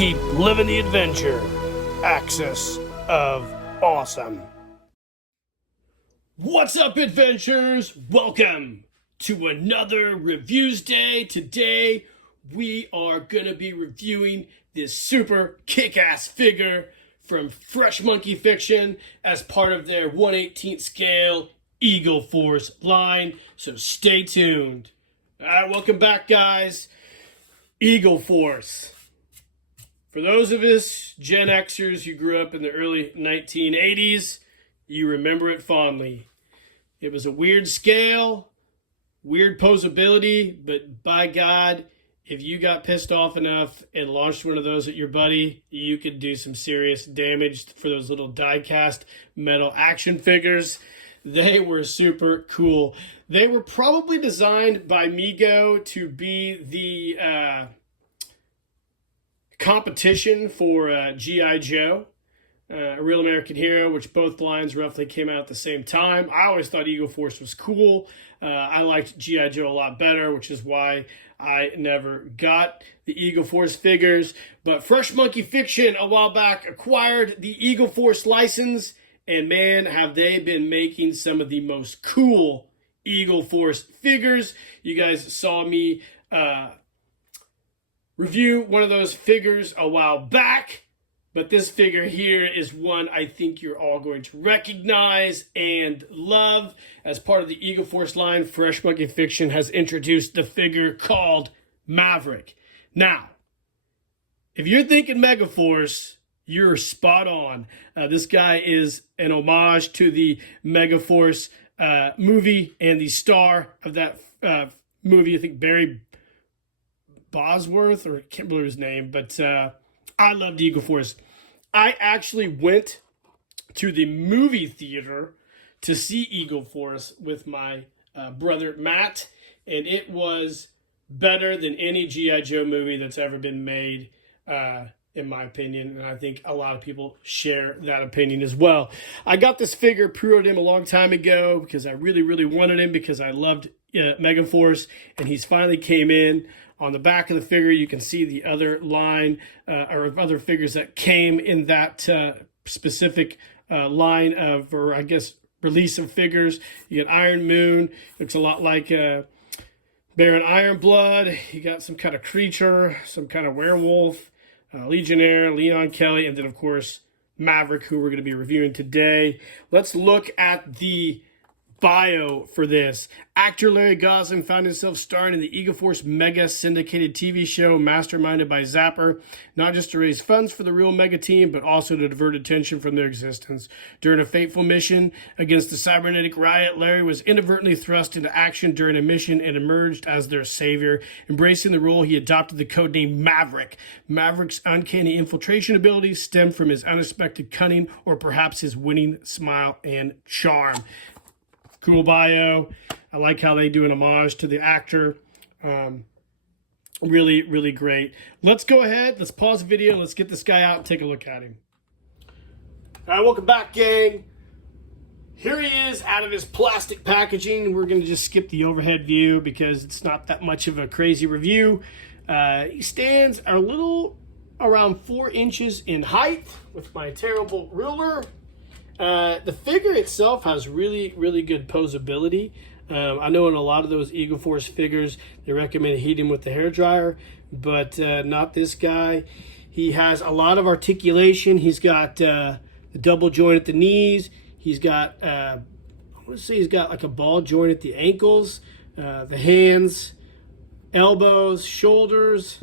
Keep living the adventure. Axis of Awesome. What's up, adventurers? Welcome to another Reviews Day. Today, we are going to be reviewing this super kick-ass figure from Fresh Monkey Fiction as part of their 1/18 scale Eagle Force line. So stay tuned. All right, welcome back, guys. Eagle Force. For those of us Gen Xers who grew up in the early 1980s, you remember it fondly. It was a weird scale, weird posability, but by God, if you got pissed off enough and launched one of those at your buddy, you could do some serious damage for those little die-cast metal action figures. They were super cool. They were probably designed by Mego to be the competition for G.I. Joe, A Real American Hero, which both lines roughly came out at the same time. I always thought Eagle Force was cool. I liked G.I. Joe a lot better, which is why I never got the Eagle Force figures. But Fresh Monkey Fiction a while back acquired the Eagle Force license, and man, have they been making some of the most cool Eagle Force figures. You guys saw me review one of those figures a while back, but this figure here is one I think you're all going to recognize and love. As part of the Eagle Force line, Fresh Monkey Fiction has introduced the figure called Maverick. Now, if you're thinking Megaforce, you're spot on. This guy is an homage to the Megaforce movie and the star of that movie, I think Barry Bosworth, or I can't remember his name, but I loved Eagle Force. I actually went to the movie theater to see Eagle Force with my brother Matt, and it was better than any G.I. Joe movie that's ever been made, in my opinion, and I think a lot of people share that opinion as well. I got this figure, pre-ordered him a long time ago because I really, really wanted him because I loved Megaforce, and he's finally came in. On the back of the figure, you can see the other line or other figures that came in that specific line of, or I guess, release of figures. You got Iron Moon. Looks a lot like Baron Ironblood. You got some kind of creature, some kind of werewolf, Legionnaire, Leon Kelly, and then, of course, Maverick, who we're going to be reviewing today. Let's look at the bio for this. Actor Larry Gosling found himself starring in the Eagle Force mega syndicated TV show masterminded by Zapper, not just to raise funds for the real mega team, but also to divert attention from their existence. During a fateful mission against the cybernetic riot, Larry was inadvertently thrust into action during a mission and emerged as their savior. Embracing the role, he adopted the codename Maverick. Maverick's uncanny infiltration abilities stem from his unexpected cunning, or perhaps his winning smile and charm. Cool bio. I like how they do an homage to the actor. Really, really great. Let's go ahead. Let's pause the video. Let's get this guy out and take a look at him. All right, welcome back, gang. Here he is out of his plastic packaging. We're going to just skip the overhead view because it's not that much of a crazy review. He stands a little around 4 inches in height with my terrible ruler. The figure itself has really, really good posability. I know in a lot of those Eagle Force figures, they recommend heating with the hairdryer, but not this guy. He has a lot of articulation. He's got the double joint at the knees. He's got, I want to say he's got like a ball joint at the ankles, the hands, elbows, shoulders,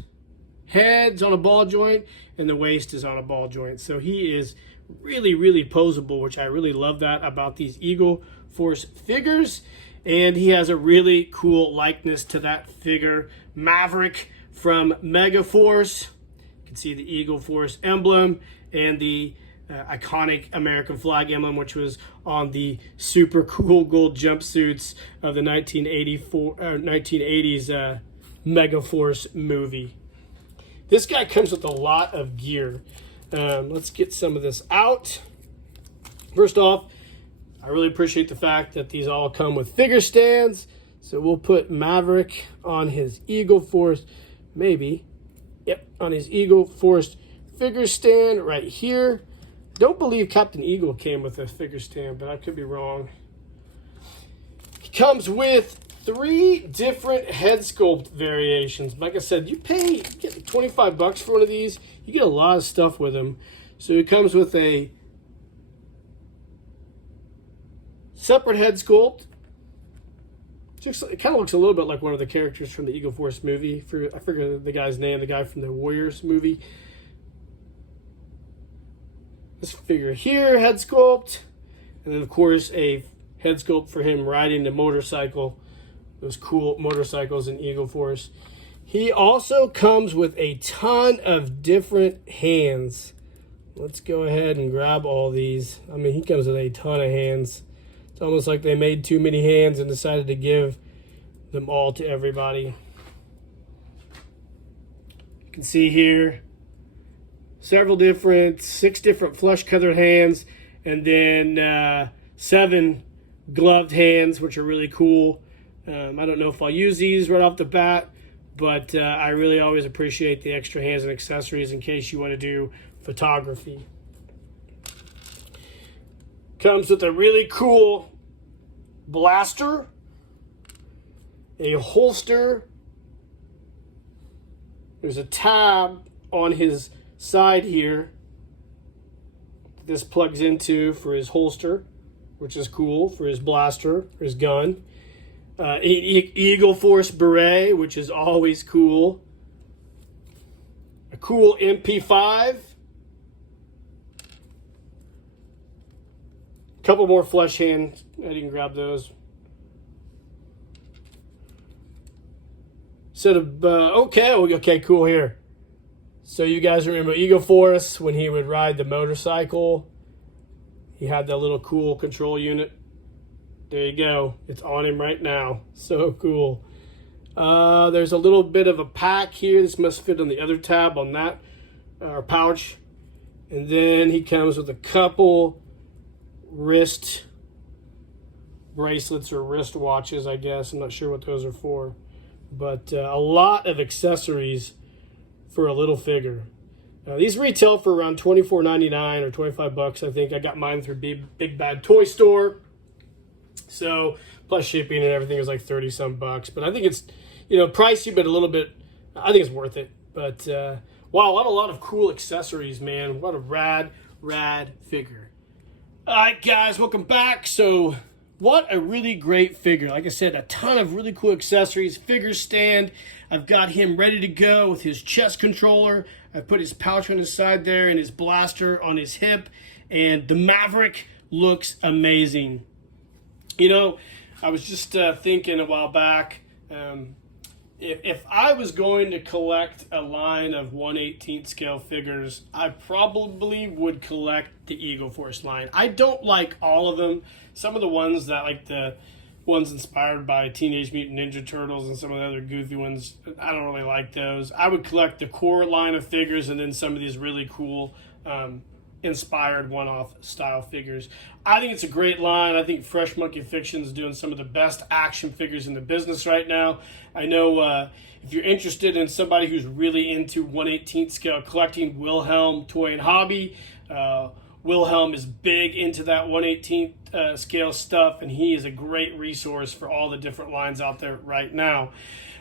head's on a ball joint, and the waist is on a ball joint. So he is really, really posable, which I really love that about these Eagle Force figures. And he has a really cool likeness to that figure, Maverick from Megaforce. You can see the Eagle Force emblem and the iconic American flag emblem, which was on the super cool gold jumpsuits of the 1980s Megaforce movie. This guy comes with a lot of gear. Let's get some of this out. First off, I really appreciate the fact that these all come with figure stands. So we'll put Maverick on his Eagle Force, maybe. Yep, on his Eagle Force figure stand right here. Don't believe Captain Eagle came with a figure stand, but I could be wrong. He comes with 3 different head sculpt variations. Like I said, you get 25 bucks for one of these. You get a lot of stuff with them. So it comes with a separate head sculpt. It kind of looks a little bit like one of the characters from the Eagle Force movie. I forget the guy's name, the guy from the Warriors movie. This figure here, head sculpt. And then, of course, a head sculpt for him riding the motorcycle. Those cool motorcycles in Eagle Force. He also comes with a ton of different hands. Let's go ahead and grab all these. I mean, he comes with a ton of hands. It's almost like they made too many hands and decided to give them all to everybody. You can see here 6 different flesh-colored hands, and then 7 gloved hands, which are really cool. I don't know if I'll use these right off the bat, but I really always appreciate the extra hands and accessories in case you want to do photography. Comes with a really cool blaster, a holster. There's a tab on his side here this plugs into for his holster, which is cool, for his blaster, for his gun. Eagle Force beret, which is always cool. A cool MP5. Couple more flesh hands. I didn't grab those. Okay, cool here. So you guys remember Eagle Force when he would ride the motorcycle? He had that little cool control unit. There you go. It's on him right now. So cool. There's a little bit of a pack here. This must fit on the other tab on that pouch. And then he comes with a couple wrist bracelets or wrist watches, I guess. I'm not sure what those are for. But a lot of accessories for a little figure. These retail for around $24.99 or 25 bucks, I think. I got mine through Big Bad Toy Store. So, plus shipping and everything is like 30-some bucks. But I think it's, pricey, but a little bit, I think it's worth it. But, wow, a lot of cool accessories, man. What a rad figure. All right, guys, welcome back. So, what a really great figure. Like I said, a ton of really cool accessories. Figure stand. I've got him ready to go with his chest controller. I put his pouch on his side there and his blaster on his hip. And the Maverick looks amazing. I was just thinking a while back, if I was going to collect a line of 1/18 scale figures, I probably would collect the Eagle Force line. I don't like all of them. Some of the ones that, like the ones inspired by Teenage Mutant Ninja Turtles and some of the other goofy ones, I don't really like those. I would collect the core line of figures and then some of these really cool inspired one-off style figures. I think it's a great line. I think Fresh Monkey Fiction is doing some of the best action figures in the business right now. I know if you're interested in somebody who's really into 1/18 scale collecting, Wilhelm Toy and Hobby. Wilhelm is big into that 1/18 scale stuff, and he is a great resource for all the different lines out there right now.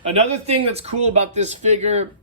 Another thing that's cool about this figure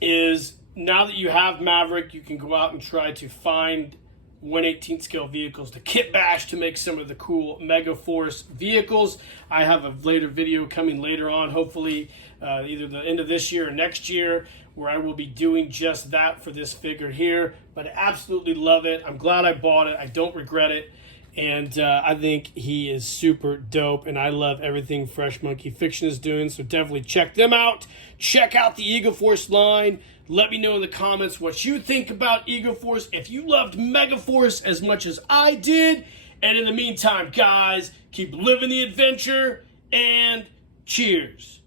is now that you have Maverick, you can go out and try to find 1/18 scale vehicles to kit bash to make some of the cool Mega Force vehicles. I have a later video coming later on, hopefully either the end of this year or next year, where I will be doing just that for this figure here. But I absolutely love it. I'm glad I bought it. I don't regret it. And I think he is super dope. And I love everything Fresh Monkey Fiction is doing. So definitely check them out. Check out the Eagle Force line. Let me know in the comments what you think about Eagle Force. If you loved Mega Force as much as I did. And in the meantime, guys, keep living the adventure. And cheers.